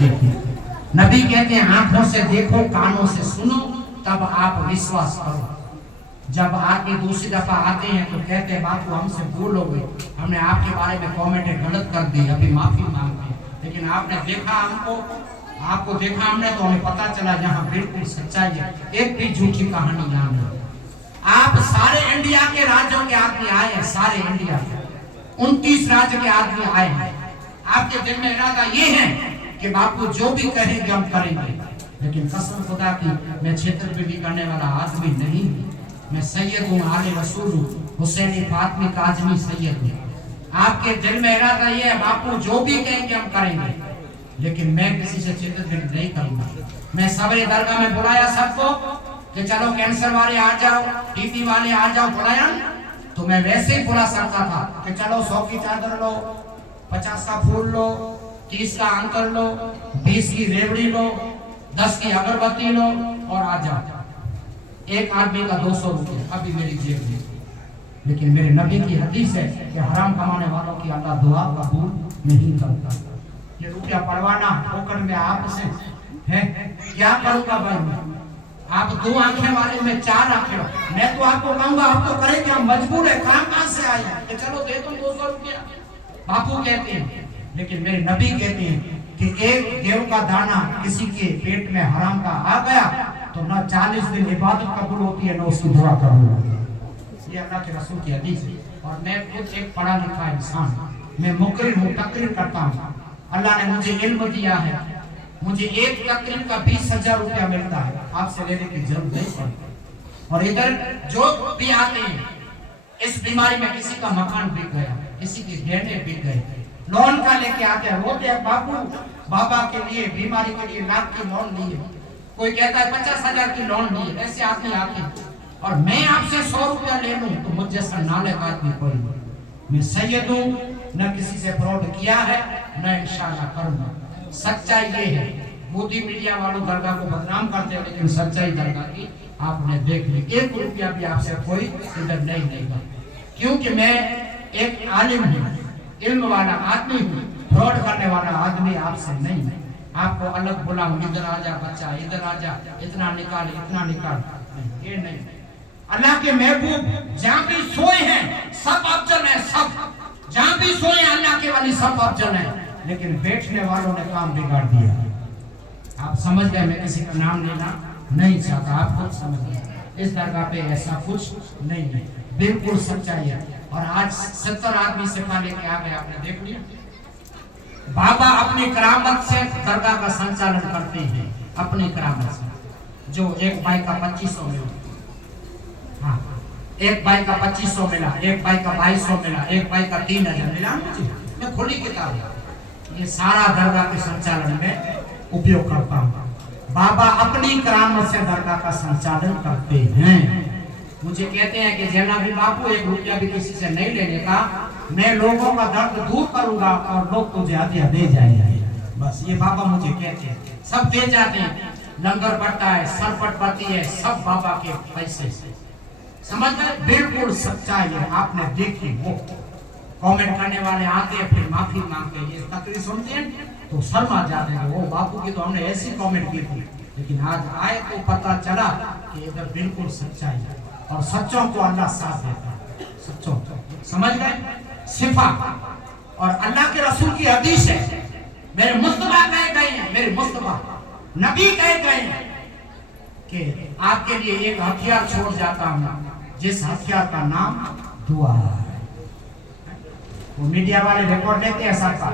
دیکھیں. نبی کہتے ہیں آنکھوں سے دیکھو کانوں سے سنو تب آپ وشواس کرو. جب آدمی دوسری دفعہ آتے ہیں تو کہتے ہیں باپو ہم سے بھول ہو گئی, ہم نے آپ کے بارے میں کامنٹیں غلط کر دی, ابھی معافی مانگتے ہیں. لیکن آپ نے دیکھا ہم کو, آپ کو دیکھا ہم نے تو ہمیں پتا چلا یہاں بالکل سچائی ہے, ایک بھی جھوٹی کہانی یہاں نہیں. آپ سارے انڈیا کے راجوں کے آدمی آئے ہیں, سارے انڈیا کے 29 راج کے آدمی آئے ہیں. آپ کے دل میں ارادہ یہ ہے کہ باپو جو بھی کہیں گے ہم کریں گے, لیکن قسم خدا کی میں چھیترپیٹی کرنے والا آدمی نہیں ہوں. میں سید ہوں, آل رسول ہوں, حسینی فاطمی کاظمی سید ہوں. آپ کے دل میں ارادہ یہ ہے باپو جو بھی کہیں گے ہم کریں گے, لیکن میں کسی سے چھیترپیٹی نہیں کروں گا. میں صبر درگاہ میں بلایا سب کو کہ چلو کینسر والے آ جاؤ, ٹی بی والے آ جاؤ, بلایا تو میں ویسے ہی بلا سکتا تھا کہ چلو 100 کی چادر لو, 50 کا پھول لو, 30 کا عنقر لو, 20 کی ریوڑی لو, 10 کی اگربتی لو اور آ جاؤ. ایک آدمی کا 200 روپے ابھی میری جیب میں. لیکن میرے نبی کی حدیث ہے کہ حرام کمانے والوں کی اللہ دعا قبول نہیں کرتا. یہ روپیہ پڑوانا ٹھوکر میں آپ سے ہے, کیا کروں گا بھائی میں؟ آپ 2 آنکھیں والے میں 4 آنکھیں, میں تو آپ کو کہوں گا آپ تو کریں کہ ہم مجبور ہیں, کہاں سے آئے ہیں کہ چلو دے دو 200 روپیہ. باپو کہتے ہیں, لیکن میرے نبی کہتے ہیں کہ ایک گیہوں کا دانہ کسی کے پیٹ میں حرام کا آ گیا تو نہ 40 دن عبادت قبول ہوتی ہے نہ اس کی دعا قبول ہوتی ہے. یہ اللہ کے رسول کی حدیث ہے. اور میں خود ایک پڑھا لکھا انسان, میں مقرر ہوں, تقریر کرتا ہوں. اللہ نے مجھے علم دیا ہے, مجھے ایک تقریر کا 20,000 روپیہ ملتا ہے, آپ سے لینے کی ضرورت نہیں پڑتی. اور ادھر جو بھی آتے ہیں اس بیماری میں کسی کا مکان بک گیا, کسی کے گہنے بک گئے, لون کا لے کے آتے ہیں, روتے ہیں باپو بابا کے لیے بیماری کے لیے لاکھ کی لون لیے, کوئی کہتا ہے 50,000 کی لون لیے. ایسے آدمی آتے ہیں اور میں آپ سے 100 روپیہ لے لوں تو مجھ جیسا نالائق آدمی کوئی نہیں. میں سید ہوں, نہ کسی سے فراڈ کیا ہے نہ انشاءاللہ کروں گا. سچائی یہ ہے, مودی میڈیا والوں درگاہ کو بدنام کرتے ہیں, لیکن سچائی درگاہ کی آپ نے دیکھ لی. 1 روپیہ بھی آپ سے کوئی ادھر نہیں گا, کیونکہ میں ایک عالم ہوں, علم والا آدمی ہوں, فراڈ کرنے والا آدمی آپ سے نہیں ہے. آپ کو الگ بلاؤں, ادھر آ جا بچہ, ادھر آ جا, اتنا نکال, اتنا نکال, یہ نہیں. اللہ کے محبوب جہاں بھی سوئے ہیں سب افضل ہیں, سب جہاں بھی سوئے ہیں اللہ کے ولی سب افضل ہیں, لیکن بیٹھنے والوں نے کام بگاڑ دیا. آپ سمجھ گئے, میں کسی کا نام لینا نہیں چاہتا, آپ خود سمجھ گئے. اس درگاہ پہ ایسا کچھ نہیں ہے, بالکل سچائی ہے. اور آج 70 آدمی صفا لے کے آ گئے, آپ نے دیکھ لیا. بابا اپنی کرامت سے درگاہ کا سنچالن کرتے ہیں, اپنی کرامت سے. جو ایک بھائی کا 2500 ملا, ہاں ایک بھائی کا 2500 ملا, ایک بھائی کا 2200 ملا, ایک بھائی کا 3000 ملا, مجھے میں کھلی کتاب ہے. یہ سارا درگاہ کے سنچالن میں اپیوگ کرتا ہوں. بابا اپنی کرامت سے درگاہ کا سنچالن کرتے ہیں. مجھے کہتے ہیں کہ جنابی باپو 1 روپیہ بھی کسی سے نہیں لینے کا, میں لوگوں کا درد دور کروں گا اور لوگ تجھے ہدیہ دے جائیں گے. بس یہ بابا مجھے کہتے ہیں, سب دے جاتے ہیں, لنگر بڑھتا ہے, سرپٹ بڑھتی ہے, سب بابا کے پیسے سے. سمجھ گئے, بالکل سچائی ہے. آپ نے دیکھی, وہ کامنٹ کرنے والے آتے ہیں پھر معافی مانگتے ہیں, یہ تقریر سنتے ہیں تو شرما جاتے ہیں, وہ باپو کی تو ہم نے ایسی کامنٹ کی تھی, لیکن آج آئے تو پتہ چلا کہ ادھر بالکل سچائی ہے. اور سچوں کو اللہ ساتھ دیتا ہے, سچوں کو. سمجھ گئے, صفا. اور اللہ کے رسول کی حدیث ہے, میرے مصطفیٰ کہے گئے ہیں, میرے مصطفیٰ نبی کہے گئے ہیں کہ آپ کے لیے ایک ہتھیار چھوڑ جاتا ہوں, جس ہتھیار کا نام دعا ہے. وہ میڈیا والے ریکارڈ لیتے ہیں سب کا,